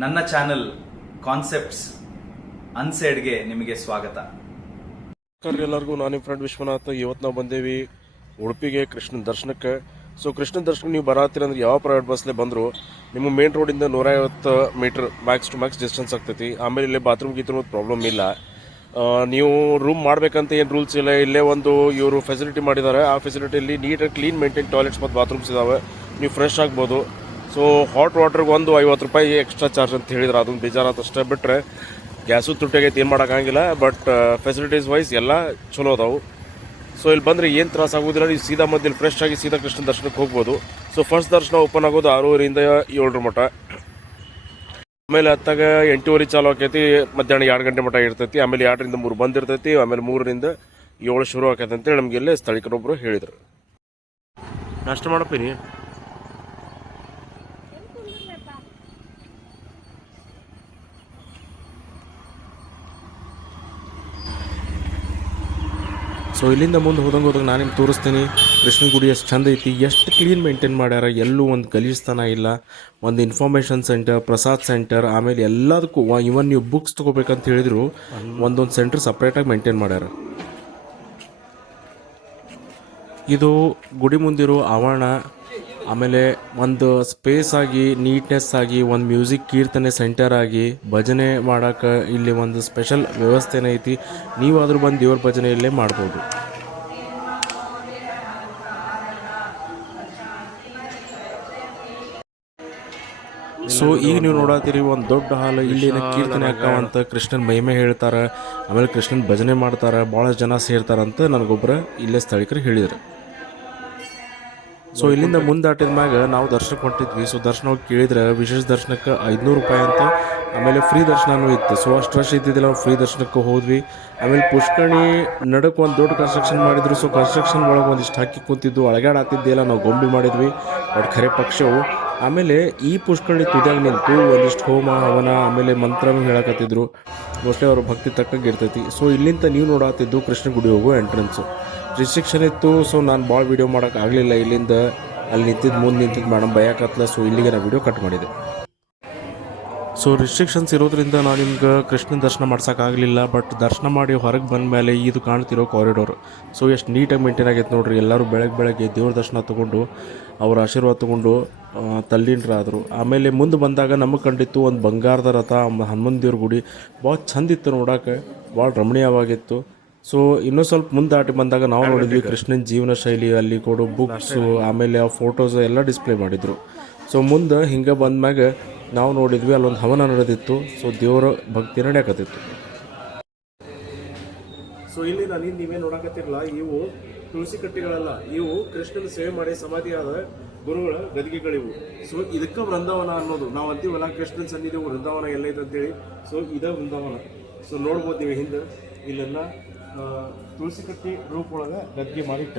ನನ್ನ channel concepts ಅನ್ಸೈಡ್ಗೆ ನಿಮಗೆ ಸ್ವಾಗತ. ಎಲ್ಲರಿಗೂ ನಾನು ನಿಮ್ಮ ಫ್ರೆಂಡ್ ವಿಶ್ವನಾಥ್. ಇವತ್ತು ನಾವು ಬಂದೇವಿ ಉಡುಪಿಗೆ ಕೃಷ್ಣನ ದರ್ಶನಕ್ಕೆ. ಸೊ ಕೃಷ್ಣನ ದರ್ಶನಕ್ಕೆ ನೀವು ಬರತ್ತೀರ ಅಂದ್ರೆ ಯಾವ ಪ್ರೈವೇಟ್ ಬಸ್ಲೇ ಬಂದರು ನಿಮ್ಮ ಮೇನ್ ರೋಡಿಂದ 150 metre max to max distance ಆಗ್ತೈತಿ. ಆಮೇಲೆ ಇಲ್ಲೇ ಬಾತ್ರೂಮ್ ಗೀತ್ರೂಮ್ ಪ್ರಾಬ್ಲಮ್ ಇಲ್ಲ. ನೀವು ರೂಮ್ ಮಾಡಬೇಕಂತ ಏನು ರೂಲ್ಸ್ ಇಲ್ಲ. ಇಲ್ಲೇ ಒಂದು ಇವರು ಫೆಸಿಲಿಟಿ ಮಾಡಿದ್ದಾರೆ. ಆ ಫೆಸಿಲಿಟಿಯಲ್ಲಿ neat and clean maintain toilets ಮತ್ತು ಬಾತ್ರೂಮ್ಸ್ ಇದ್ದಾವೆ. ನೀವು ಫ್ರೆಶ್ ಆಗ್ಬೋದು. ಸೊ ಹಾಟ್ ವಾಟರ್ಗೆ ಒಂದು 50 ರೂಪಾಯಿ ಎಕ್ಸ್ಟ್ರಾ ಚಾರ್ಜ್ ಅಂತ ಹೇಳಿದ್ರು. ಅದೊಂದು ಬೇಜಾರಾತ ಅಷ್ಟೇ. ಬಿಟ್ಟರೆ ಗ್ಯಾಸು ತುಟ್ಟಿಯಾಗೈತೆ, ಏನು ಮಾಡೋಕ್ಕಾಗಿಲ್ಲ. ಬಟ್ ಫೆಸಿಲಿಟೀಸ್ ವೈಸ್ ಎಲ್ಲ ಚಲೋ ಅದಾವು. ಸೊ ಇಲ್ಲಿ ಬಂದರೆ ಏನು ತ್ರಾಸ ಆಗೋದಿಲ್ಲ. ನೀವು ಸೀದಾ ಮಧ್ಯದಲ್ಲಿ ಫ್ರೆಶ್ ಆಗಿ ಸೀದಾ ಕೃಷ್ಣ ದರ್ಶನಕ್ಕೆ ಹೋಗ್ಬೋದು. ಸೊ ಫಸ್ಟ್ ದರ್ಶನ ಓಪನ್ ಆಗೋದು 6:30ರಿಂದ 7 ಮಟ್ಟ. ಆಮೇಲೆ ಹತ್ತಾಗ 8:30 ಚಾಲು ಆಕೈತಿ. ಮಧ್ಯಾಹ್ನ 2 ಗಂಟೆ ಮಟ್ಟ ಇರ್ತೈತಿ. ಆಮೇಲೆ 2ರಿಂದ 3 ಬಂದಿರ್ತೈತಿ. ಆಮೇಲೆ 3ರಿಂದ 7 ಶುರು ಆಕೈತೆ ಅಂತೇಳಿ ನಮಗೆ ಇಲ್ಲೇ ಸ್ಥಳೀಕರೊಬ್ಬರು ಹೇಳಿದರು. ನಾಷ್ಟ ಮಾಡಪ್ಪೀನಿ. ಸೊ ಇಲ್ಲಿಂದ ಮುಂದೆ ಹೋದಂಗೆ ನಾನು ನಿಮ್ಗೆ ತೋರಿಸ್ತೀನಿ ಕೃಷ್ಣನ ಗುಡಿ ಎಷ್ಟು ಚಂದ ಐತಿ, ಎಷ್ಟು ಕ್ಲೀನ್ ಮೇಂಟೈನ್ ಮಾಡ್ಯಾರ. ಎಲ್ಲೂ ಒಂದು ಗಲೀಜ್ತನ ಇಲ್ಲ. ಒಂದು ಇನ್ಫಾರ್ಮೇಷನ್ ಸೆಂಟರ್, ಪ್ರಸಾದ್ ಸೆಂಟರ್, ಆಮೇಲೆ ಎಲ್ಲದಕ್ಕೂ ಇವನ್ ನೀವು ಬುಕ್ಸ್ ತೊಗೋಬೇಕಂತ ಹೇಳಿದ್ರು ಒಂದೊಂದು ಸೆಂಟರ್ ಸಪ್ರೇಟಾಗಿ ಮೇಂಟೈನ್ ಮಾಡ್ಯಾರ. ಇದು ಗುಡಿ ಮುಂದಿರೋ ಆವರಣ. ಆಮೇಲೆ ಒಂದು ಸ್ಪೇಸ್ ಆಗಿ, ನೀಟ್ನೆಸ್ ಆಗಿ, ಒಂದು ಮ್ಯೂಸಿಕ್ ಕೀರ್ತನೆ ಸೆಂಟರ್ ಆಗಿ, ಭಜನೆ ಮಾಡೋಕೆ ಇಲ್ಲಿ ಒಂದು ಸ್ಪೆಷಲ್ ವ್ಯವಸ್ಥೆನೇ ಐತಿ. ನೀವಾದರೂ ಬಂದು ದೇವ್ರ ಭಜನೆ ಇಲ್ಲೇ ಮಾಡ್ಬೋದು. ಸೊ ಈಗ ನೀವು ನೋಡತ್ತೀರಿ ಒಂದು ದೊಡ್ಡ ಹಾಲ್. ಇಲ್ಲಿನ ಕೀರ್ತನೆ ಹಾಕವಂತ ಕೃಷ್ಣನ ಮಹಿಮೆ ಹೇಳ್ತಾರೆ. ಆಮೇಲೆ ಕೃಷ್ಣನ ಭಜನೆ ಮಾಡ್ತಾರೆ. ಭಾಳಷ್ಟು ಜನ ಸೇರ್ತಾರಂತ ನನಗೊಬ್ಬರು ಇಲ್ಲೇ ಸ್ಥಳೀಕರು ಹೇಳಿದ್ರು. ಸೊ ಇಲ್ಲಿಂದ ಮುಂದೆ ದಾಟಿದ ಮ್ಯಾಗ ನಾವು ದರ್ಶನಕ್ಕೆ ಹೊಂಟಿದ್ವಿ. ಸೊ ದರ್ಶನ ಹೋಗಿ ಕೇಳಿದ್ರೆ ವಿಶೇಷ ದರ್ಶನಕ್ಕೆ 500 ರೂಪಾಯಿ ಅಂತ. ಆಮೇಲೆ ಫ್ರೀ ದರ್ಶನವೂ ಇತ್ತು. ಸೊ ಅಷ್ಟು ರಶ್ ಇದ್ದಿದ್ದಿಲ್ಲ, ನಾವು ಫ್ರೀ ದರ್ಶನಕ್ಕೆ ಹೋದ್ವಿ. ಆಮೇಲೆ ಪುಷ್ಕರಣಿ ನಡಕ್ಕೆ ಒಂದು ದೊಡ್ಡ ಕನ್ಸ್ಟ್ರಕ್ಷನ್ ಮಾಡಿದ್ರು. ಸೊ ಕನ್ಸ್ಟ್ರಕ್ಷನ್ ಒಳಗೆ ಒಂದಿಷ್ಟು ಹಾಕಿ ಕೂತಿದ್ದು, ಅಳಗಾಡತ್ತಿದ್ದೆಲ್ಲ ನಾವು ಗೊಂಬೆ ಮಾಡಿದ್ವಿ. ಬಟ್ ಖರೆ ಪಕ್ಷವು ಆಮೇಲೆ ಈ ಪುಷ್ಕರಣಿ ತುದಿಯಾಗ ನಿಂತು ಒಂದಿಷ್ಟು ಹೋಮ ಹವನ ಆಮೇಲೆ ಮಂತ್ರನೂ ಹೇಳಕತ್ತಿದ್ರು. ಮೋಸ್ಟ್ಲಿ ಅವ್ರ ಭಕ್ತಿ ತಕ್ಕಂಗೆ ಇರ್ತೈತಿ. ಸೊ ಇಲ್ಲಿಂದ ನೀವು ನೋಡತ್ತಿದ್ದು ಕೃಷ್ಣ ಗುಡಿ ಹೋಗೋ ಎಂಟ್ರೆನ್ಸು. ರಿಸ್ಟ್ರಿಕ್ಷನ್ ಇತ್ತು. ಸೊ ನಾನು ಭಾಳ ವೀಡಿಯೋ ಮಾಡೋಕೆ ಆಗಲಿಲ್ಲ. ಇಲ್ಲಿಂದ ಅಲ್ಲಿ ಮುಂದೆ ನಿಂತಿದ್ದು ಮೇಡಮ್ ಭಯಕತ್ಲ. ಸೊ ಇಲ್ಲಿಗೆ ನಾನು ವೀಡಿಯೋ ಕಟ್ ಮಾಡಿದೆ. ಸೊ ರಿಸ್ಟ್ರಿಕ್ಷನ್ಸ್ ಇರೋದ್ರಿಂದ ನಾನು ನಿಮ್ಗೆ ಕೃಷ್ಣನ ದರ್ಶನ ಮಾಡ್ಸೋಕ್ಕಾಗಲಿಲ್ಲ. ಬಟ್ ದರ್ಶನ ಮಾಡಿ ಹೊರಗೆ ಬಂದ ಮೇಲೆ ಇದು ಕಾಣ್ತಿರೋ ಕಾರಿಡೋರ್. ಸೊ ಎಷ್ಟು ನೀಟಾಗಿ ಮೇಂಟೈನ್ ಆಗೈತೆ ನೋಡಿರಿ. ಎಲ್ಲರೂ ಬೆಳಗ್ಗೆ ದೇವ್ರ ದರ್ಶನ ತೊಗೊಂಡು ಅವ್ರ ಆಶೀರ್ವಾದ ತೊಗೊಂಡು ತಲ್ಲೀನರಾದರು. ಆಮೇಲೆ ಮುಂದೆ ಬಂದಾಗ ನಮಗೆ ಕಂಡಿತ್ತು ಒಂದು ಬಂಗಾರದ ರಥ, ಹನುಮಂತ ದೇವ್ರ ಗುಡಿ. ಭಾಳ ಚಂದಿತ್ತು ನೋಡೋಕೆ, ಭಾಳ ರಮಣೀಯವಾಗಿತ್ತು. ಸೊ ಇನ್ನೂ ಸ್ವಲ್ಪ ಮುಂದೆ ದಾಟಿ ಬಂದಾಗ ನಾವು ನೋಡಿದ್ವಿ ಕೃಷ್ಣನ ಜೀವನ ಶೈಲಿ, ಅಲ್ಲಿ ಕೊಡೋ ಬುಕ್ಸು, ಆಮೇಲೆ ಆ ಫೋಟೋಸ್ ಎಲ್ಲ ಡಿಸ್ಪ್ಲೇ ಮಾಡಿದರು. ಸೊ ಮುಂದೆ ಹಿಂಗೆ ಬಂದ್ಮ್ಯಾಗ ನಾವು ನೋಡಿದ್ವಿ ಅಲ್ಲೊಂದು ಹವನ ನಡೆದಿತ್ತು. ಸೊ ದೇವರ ಭಕ್ತಿ ನಡೆಯಕತ್ತಿತ್ತು. ಸೊ ಇಲ್ಲಿ ನಾನು ನೀವೇ ನೋಡಕತ್ತಿರಲ್ಲ, ಇವು ತುಳಸಿ ಕಟ್ಟಿಗಳಲ್ಲ, ಇವು ಕೃಷ್ಣನ ಸೇವೆ ಮಾಡಿ ಸಮಾಧಿಯಾದ ಗುರುಗಳ ಗದಿಗೆಗಳಿವು. ಸೊ ಇದಕ್ಕೆ ವೃಂದಾವನ ಅನ್ನೋದು. ನಾವು ಅಂತೀವಲ್ಲ ಕೃಷ್ಣನ ಸನ್ನಿಧಿ ವೃಂದಾವನ ಎಲ್ಲೈತೆ ಅಂತೇಳಿ. ಸೊ ಇದೇ ವೃಂದಾವನ. ಸೊ ನೋಡ್ಬೋದು ನೀವು ಹಿಂದೆ ಇಲ್ಲೆಲ್ಲ ತುಳಸಿ ಕಟ್ಟಿ ರೂಪ ಒಳಗೆ ಗದ್ಗೆ ಮಾಡಿಟ್ಟ.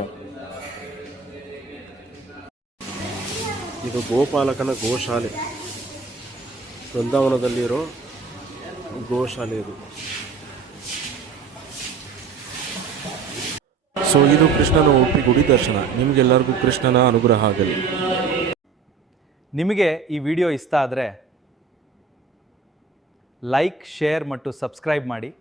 ಇದು ಗೋಪಾಲಕನ ಗೋಶಾಲೆ, ವೃಂದಾವನದಲ್ಲಿರೋ ಗೋಶಾಲೆ ಇದು. ಸೊ ಇದು ಕೃಷ್ಣನ ಉಡುಪಿ ಗುಡಿ ದರ್ಶನ. ನಿಮಗೆಲ್ಲರಿಗೂ ಕೃಷ್ಣನ ಅನುಗ್ರಹ ಆಗಲಿ. ನಿಮಗೆ ಈ ವಿಡಿಯೋ ಇಷ್ಟ ಆದರೆ ಲೈಕ್, ಶೇರ್ ಮತ್ತು ಸಬ್ಸ್ಕ್ರೈಬ್ ಮಾಡಿ.